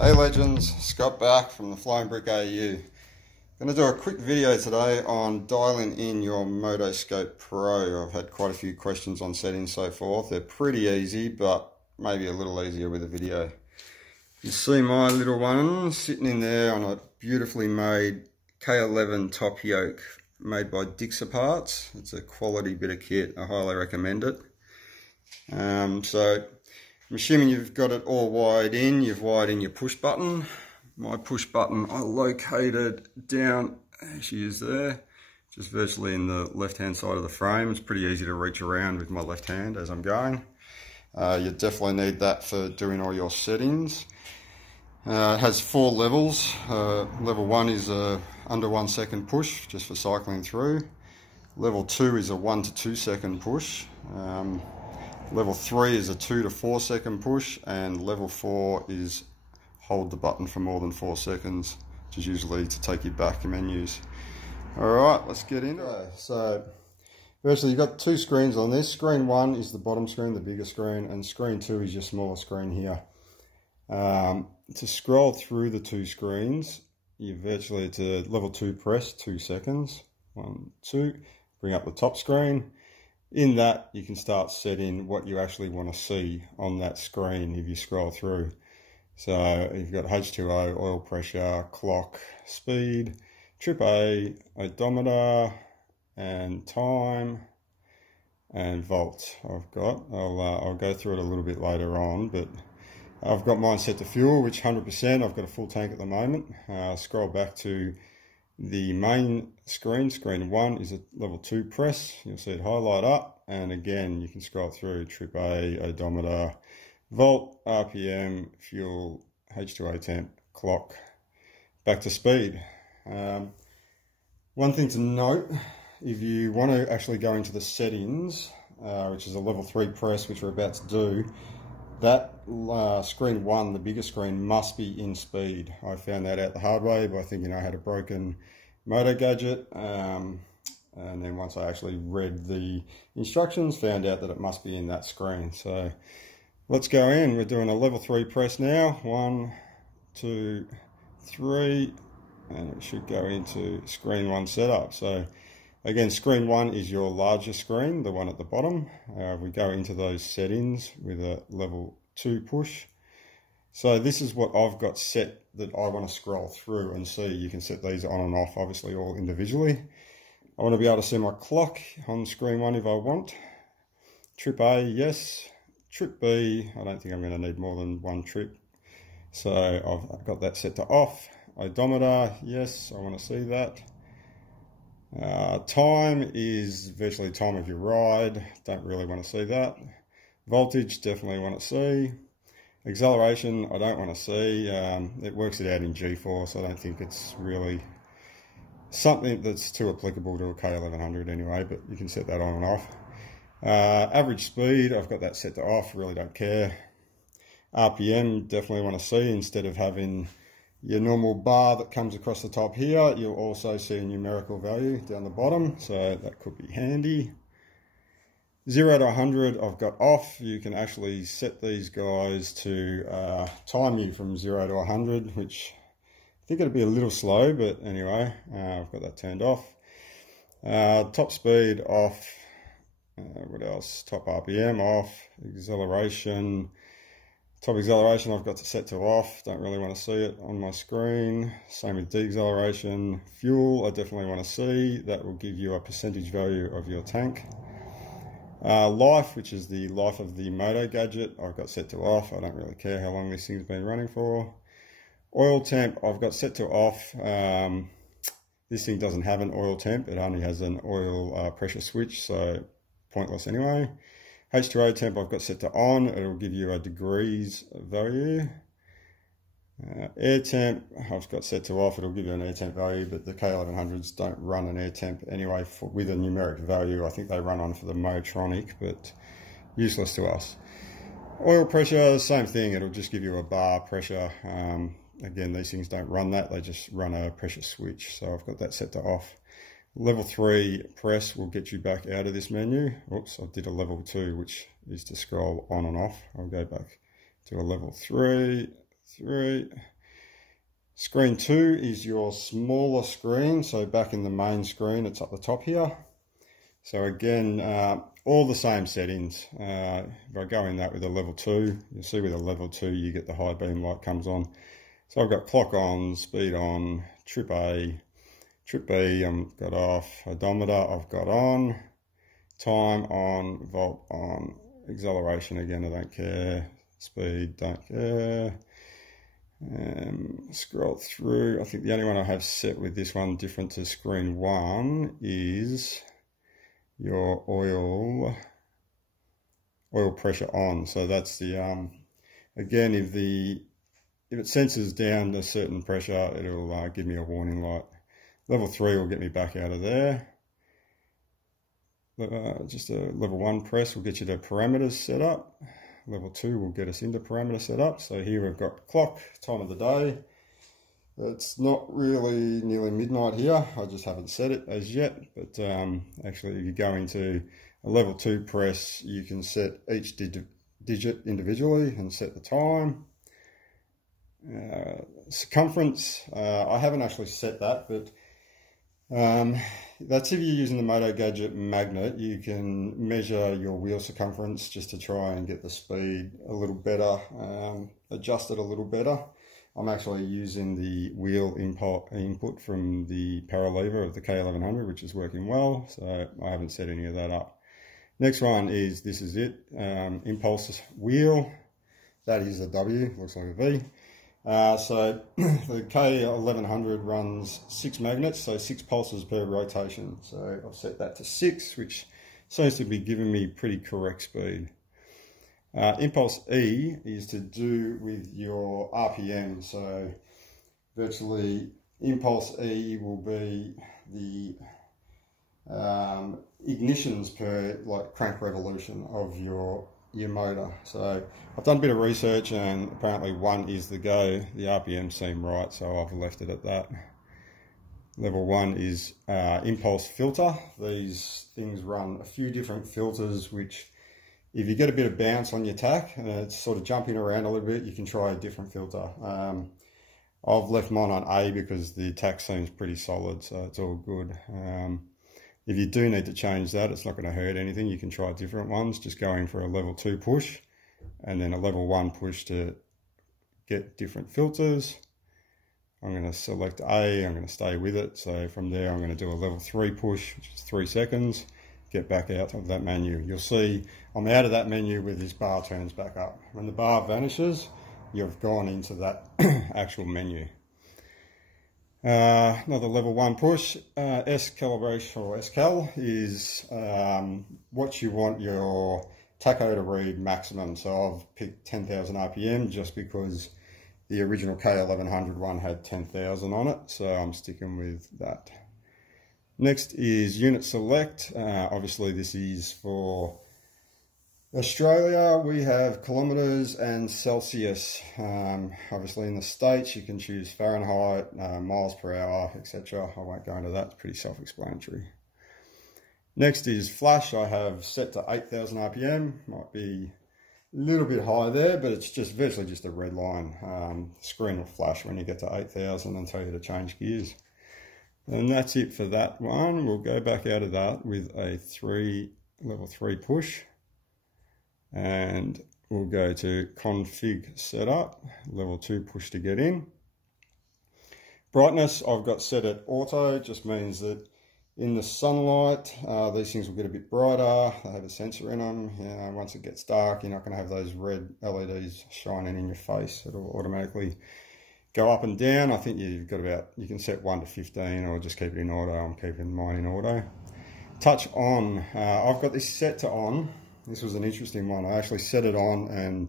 Hey legends, Scott back from the Flying Brick AU. Going to do a quick video today on dialing in your Motoscope Pro. I've had quite a few questions on settings so forth. They're pretty easy, but maybe a little easier with a video. You see my little one sitting in there on a beautifully made K11 top yoke made by Dixer Parts. It's a quality bit of kit. I highly recommend it. So I'm assuming you've got it all wired in. You've wired in your push button. My push button I located down, there she is there, just virtually in the left hand side of the frame. It's pretty easy to reach around with my left hand as I'm going. You definitely need that for doing all your settings. It has 4 levels. Level 1 is a under 1 second push, just for cycling through. Level 2 is a 1 to 2 second push. Level 3 is a 2 to 4 second push, and level 4 is hold the button for more than 4 seconds, which is usually to take you back your menus. Alright, let's get into it. So, firstly, you've got 2 screens on this. Screen 1 is the bottom screen, the bigger screen, and screen 2 is your smaller screen here. To scroll through the 2 screens, you virtually, to level 2 press, 2 seconds. 1, 2, bring up the top screen. In that, you can start setting what you actually want to see on that screen if you scroll through. So you've got H2O, oil pressure, clock, speed, trip A, odometer, and time, and volt. I'll go through it a little bit later on, but I've got mine set to fuel, which 100%. I've got a full tank at the moment. Scroll back to the main screen. Screen 1 is a level 2 press. You'll see it highlight up, and again you can scroll through trip A, odometer, volt, RPM, fuel, H2O temp, clock, back to speed. One thing to note, if you want to actually go into the settings, which is a level 3 press, which we're about to do, that screen 1, the bigger screen, must be in speed. I found that out the hard way by thinking I had a broken Motogadget, and then once I actually read the instructions, found out that it must be in that screen. So let's go in. We're doing a level 3 press now. 1, 2, 3, and it should go into screen 1 setup. So again, screen 1 is your larger screen, the one at the bottom. We go into those settings with a level 2 push. So this is what I've got set that I want to scroll through and see. You can set these on and off, obviously all individually. I want to be able to see my clock on screen 1 if I want. Trip A, yes. Trip B, I don't think I'm going to need more than 1 trip. So I've got that set to off. Odometer, yes, I want to see that. Time is virtually time of your ride. Don't really want to see that. Voltage, definitely want to see. Acceleration, I don't want to see. It works it out in G-force. I don't think it's really something that's too applicable to a K1100 anyway, but you can set that on and off. Average speed, I've got that set to off, really don't care. RPM, definitely want to see. Instead of having your normal bar that comes across the top here, you'll also see a numerical value down the bottom, so that could be handy. 0 to 100 I've got off. You can actually set these guys to time you from 0 to 100, which I think it'll be a little slow, but anyway, I've got that turned off. Top speed off. What else? Top RPM off. Acceleration. Top acceleration I've got to set to off. Don't really want to see it on my screen. Same with deceleration. Fuel I definitely want to see. That will give you a percentage value of your tank. Life, which is the life of the Motogadget, I've got set to off. I don't really care how long this thing's been running for. Oil temp I've got set to off. This thing doesn't have an oil temp. It only has an oil pressure switch, so pointless anyway. H2O temp I've got set to on. It'll give you a degrees value. Air temp I've got set to off. It'll give you an air temp value, but the K1100s don't run an air temp anyway with a numeric value. I think they run on for the Motronic, but useless to us. Oil pressure, same thing. It'll just give you a bar pressure. Again, these things don't run that. They just run a pressure switch. So I've got that set to off. Level 3 press will get you back out of this menu. Oops, I did a level 2, which is to scroll on and off. I'll go back to a level 3, 3. Screen 2 is your smaller screen, so back in the main screen, it's up the top here. So again, all the same settings. If I go in that with a level 2, you'll see with a level 2 you get the high beam light comes on. So I've got clock on, speed on, trip A, trip B I've got off, odometer I've got on, time on, volt on, acceleration again I don't care, speed don't care. Scroll through. I think the only one I have set with this one different to screen 1 is your oil pressure on. So that's the again, if it senses down a certain pressure, it'll give me a warning light. Level 3 will get me back out of there. Just a level 1 press will get you to parameters set up. Level 2 will get us into parameter setup. So here we've got clock, time of the day. It's not really nearly midnight here. I just haven't set it as yet. But actually, if you go into a level 2 press, you can set each digit individually and set the time. Circumference, I haven't actually set that, but that's if you're using the Motogadget magnet. You can measure your wheel circumference just to try and get the speed a little better, adjust it a little better. I'm actually using the wheel input from the power lever of the K1100, which is working well, so I haven't set any of that up. Next one is, this is it, impulse wheel. That is a W, looks like a V. So the K1100 runs 6 magnets, so 6 pulses per rotation. So I've set that to 6, which seems to be giving me pretty correct speed. Impulse E is to do with your RPM. So virtually impulse E will be the ignitions per crank revolution of your motor. So I've done a bit of research and apparently 1 is the go. The RPM seem right, so I've left it at that. Level 1 is impulse filter. These things run a few different filters, which if you get a bit of bounce on your tack and it's sort of jumping around a little bit, you can try a different filter. I've left mine on A because the tack seems pretty solid, so it's all good. If you do need to change that, it's not going to hurt anything. You can try different ones, just going for a level 2 push and then a level 1 push to get different filters. I'm going to select A, I'm going to stay with it. So from there, I'm going to do a level 3 push, which is 3 seconds, get back out of that menu. You'll see I'm out of that menu with this bar turns back up. When the bar vanishes, you've gone into that actual menu. Another level 1 push, S calibration or SCal is what you want your tacho to read maximum. So I've picked 10,000 RPM just because the original K1100 one had 10,000 on it, so I'm sticking with that. Next is unit select. Obviously this is for Australia. We have kilometers and Celsius. Obviously in the States you can choose Fahrenheit, miles per hour, etc. I won't go into that, it's pretty self-explanatory. Next is flash. I have set to 8,000 RPM. Might be a little bit high there, but it's just virtually just a red line. Screen will flash when you get to 8,000 and tell you to change gears. And that's it for that one. We'll go back out of that with a level 3 push. And we'll go to config setup, level 2 push to get in. Brightness I've got set at auto, just means that in the sunlight these things will get a bit brighter. They have a sensor in them. Once it gets dark, you're not going to have those red LEDs shining in your face. It'll automatically go up and down. I think you can set 1 to 15 or just keep it in auto. I'm keeping mine in auto. Touch on, I've got this set to on. This was an interesting one. I actually set it on and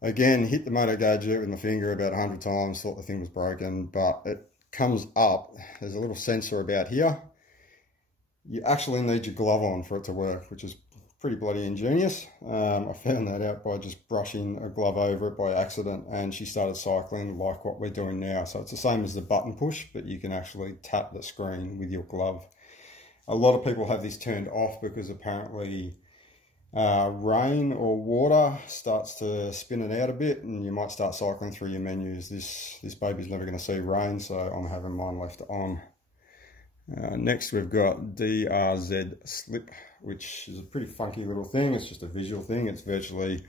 again hit the Motogadget with my finger about 100 times, thought the thing was broken, but it comes up. There's a little sensor about here. You actually need your glove on for it to work, which is pretty bloody ingenious. I found that out by just brushing a glove over it by accident, and she started cycling like what we're doing now. So it's the same as the button push, but you can actually tap the screen with your glove. A lot of people have this turned off because apparently rain or water starts to spin it out a bit, and you might start cycling through your menus. This baby's never going to see rain, so I'm having mine left on. Next we've got DRZ slip, which is a pretty funky little thing. It's just a visual thing. It's virtually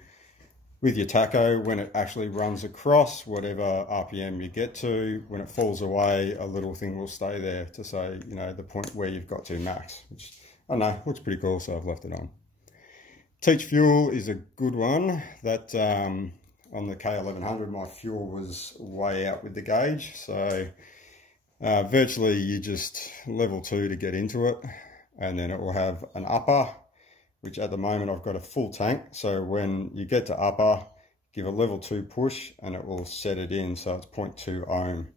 with your tacho, when it actually runs across whatever RPM you get to, when it falls away, a little thing will stay there to say, you know, the point where you've got to max, which I don't know, looks pretty cool, so I've left it on. Teach fuel is a good one. That on the K1100, my fuel was way out with the gauge, so virtually you just level 2 to get into it, and then it will have an upper, which at the moment I've got a full tank, so when you get to upper, give a level 2 push and it will set it in, so it's 0.2 ohm.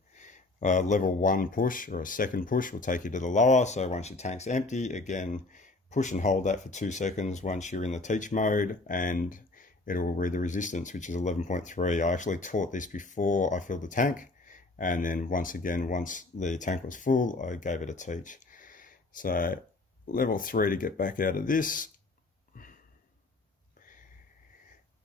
Level 1 push or a second push will take you to the lower, so once your tank's empty, again, push and hold that for 2 seconds once you're in the teach mode, and it will read the resistance, which is 11.3. I actually taught this before I filled the tank, and then once the tank was full, I gave it a teach. So level 3 to get back out of this.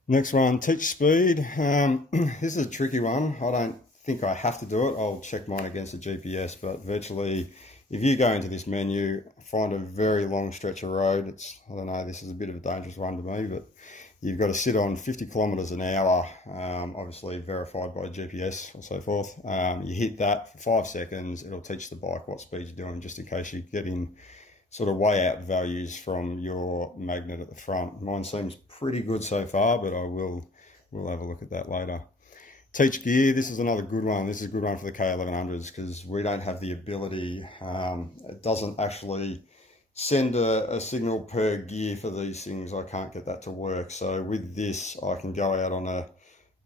Next one, teach speed. This is a tricky one. I don't think I have to do it. I'll check mine against the GPS, but virtually, if you go into this menu, find a very long stretch of road. I don't know, this is a bit of a dangerous one to me, but you've got to sit on 50 kilometers an hour, obviously verified by GPS or so forth. You hit that for 5 seconds, it'll teach the bike what speed you're doing, just in case you're getting sort of way out values from your magnet at the front. Mine seems pretty good so far, but we'll have a look at that later. Teach gear, this is another good one. This is a good one for the K1100s because we don't have the ability, it doesn't actually send a signal per gear for these things. I can't get that to work. So with this, I can go out on a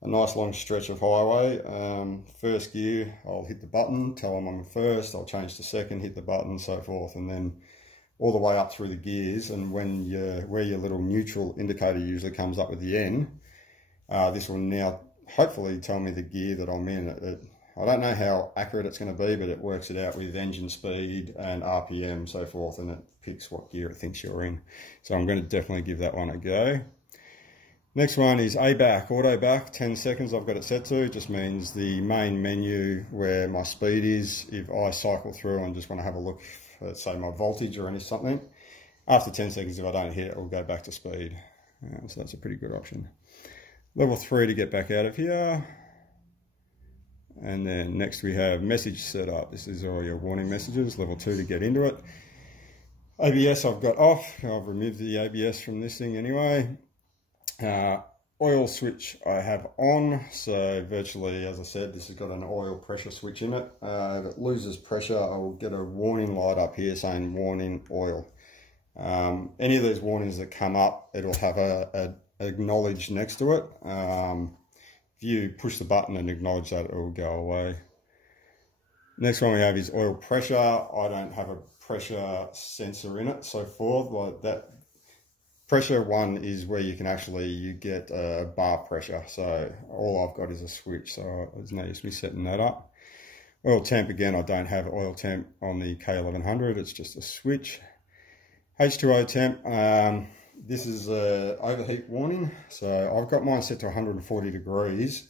nice long stretch of highway. First gear, I'll hit the button, tell them I'm first, I'll change to second, hit the button, so forth, and then all the way up through the gears. And when where your little neutral indicator usually comes up with the N, this will now hopefully tell me the gear that I'm in. I don't know how accurate it's going to be, but it works it out with engine speed and RPM, so forth, and it picks what gear it thinks you're in. So I'm going to definitely give that one a go. Next one is ABAC, auto back, 10 seconds I've got it set to. It just means the main menu where my speed is. If I cycle through and just want to have a look at, say, my voltage or something, after 10 seconds, if I don't hit it, it'll go back to speed. So that's a pretty good option. Level 3 to get back out of here. And then next we have message setup. This is all your warning messages. Level 2 to get into it. ABS I've got off. I've removed the ABS from this thing anyway. Oil switch I have on. So virtually, as I said, this has got an oil pressure switch in it. If it loses pressure, I'll get a warning light up here saying warning oil. Any of those warnings that come up, it'll have a acknowledge next to it. If you push the button and acknowledge that, it will go away. Next one we have is oil pressure. I don't have a pressure sensor in it, so forth. Like that pressure one is where you can you get a bar pressure. So all I've got is a switch, so there's no use me setting that up. Oil temp, again, I don't have oil temp on the K1100. It's just a switch. H2O temp. This is a overheat warning, so I've got mine set to 140 degrees,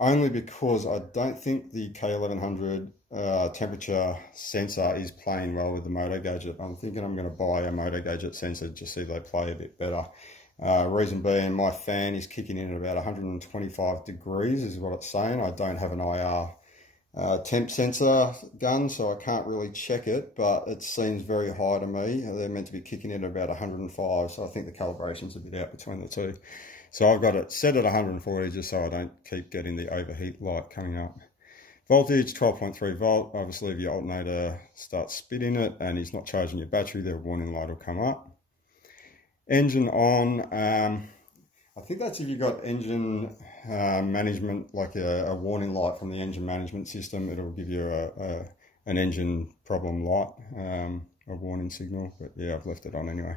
only because I don't think the K1100 temperature sensor is playing well with the Motogadget. I'm thinking I'm going to buy a Motogadget sensor just so they play a bit better. Reason being, my fan is kicking in at about 125 degrees is what it's saying. I don't have an IR temp sensor gun, so I can't really check it, but it seems very high to me. They're meant to be kicking in at about 105, so I think the calibration's a bit out between the two. So I've got it set at 140 just so I don't keep getting the overheat light coming up. Voltage, 12.3 volt. Obviously, if your alternator starts spitting it and it's not charging your battery, the warning light will come up. Engine on. I think that's if you've got engine management, like a warning light from the engine management system. It'll give you an engine problem light, a warning signal. But yeah, I've left it on anyway.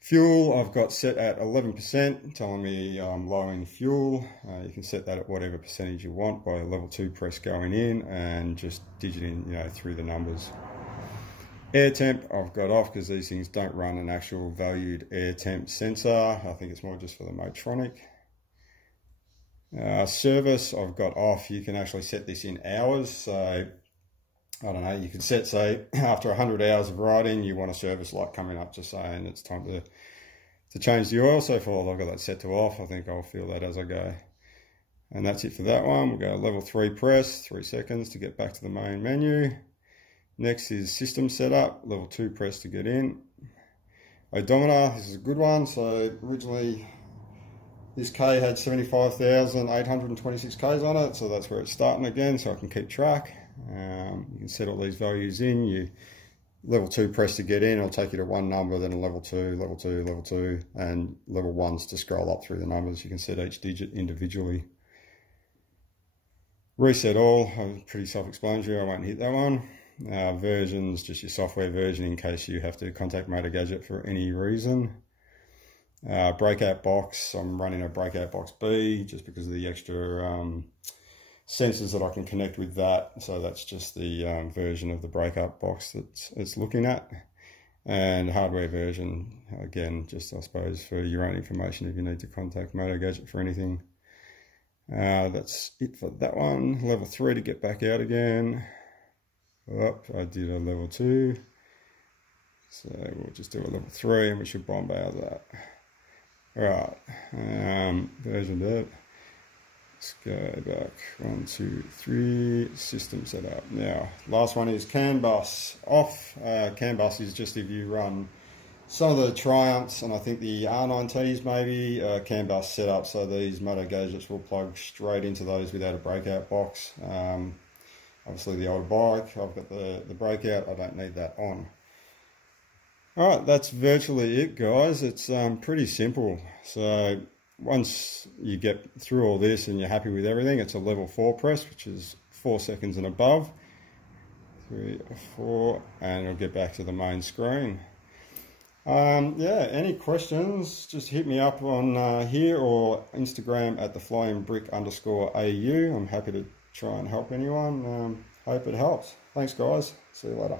Fuel, I've got set at 11%, telling me I'm low in fuel. You can set that at whatever percentage you want by a level 2 press going in and just digiting, through the numbers. Air temp I've got off because these things don't run an actual valued air temp sensor. I think it's more just for the Motronic. Service I've got off. You can actually set this in hours. So I don't know, you could set, say, after 100 hours of riding, you want a service light coming up just saying it's time to change the oil. So far I've got that set to off. I think I'll feel that as I go. And that's it for that one. We'll go level 3 press, 3 seconds to get back to the main menu. Next is system setup, level 2 press to get in. Odometer, this is a good one. So originally this K had 75,826 Ks on it, so that's where it's starting again, so I can keep track. You can set all these values in. You level 2 press to get in, it'll take you to one number, then a level 2, level 2, level 2, and level 1's to scroll up through the numbers. You can set each digit individually. Reset all, pretty self-explanatory, I won't hit that one. Versions, just your software version in case you have to contact Motogadget for any reason. Breakout box, I'm running a breakout box B just because of the extra sensors that I can connect with that. So that's just the version of the breakout box that it's looking at. And hardware version, again, just I suppose for your own information if you need to contact Motogadget for anything. That's it for that one. Level 3 to get back out again. Oh, I did a level 2. So we'll just do a level 3 and we should bomb out of that. Alright, version up. Let's go back. 1, 2, 3. System setup. Now, last one is CAN bus off. CAN bus is just if you run some of the Triumphs and I think the R9Ts maybe, CAN bus setup. So these Motogadgets will plug straight into those without a breakout box. Obviously the older bike, I've got the breakout, I don't need that on. Alright, that's virtually it guys. It's pretty simple. So once you get through all this and you're happy with everything, it's a level 4 press, which is 4 seconds and above. 3, 4, and it'll get back to the main screen. Yeah, any questions, just hit me up on here or Instagram at @theflyingbrick_AU. I'm happy to try and help anyone. Hope it helps. Thanks guys, see you later.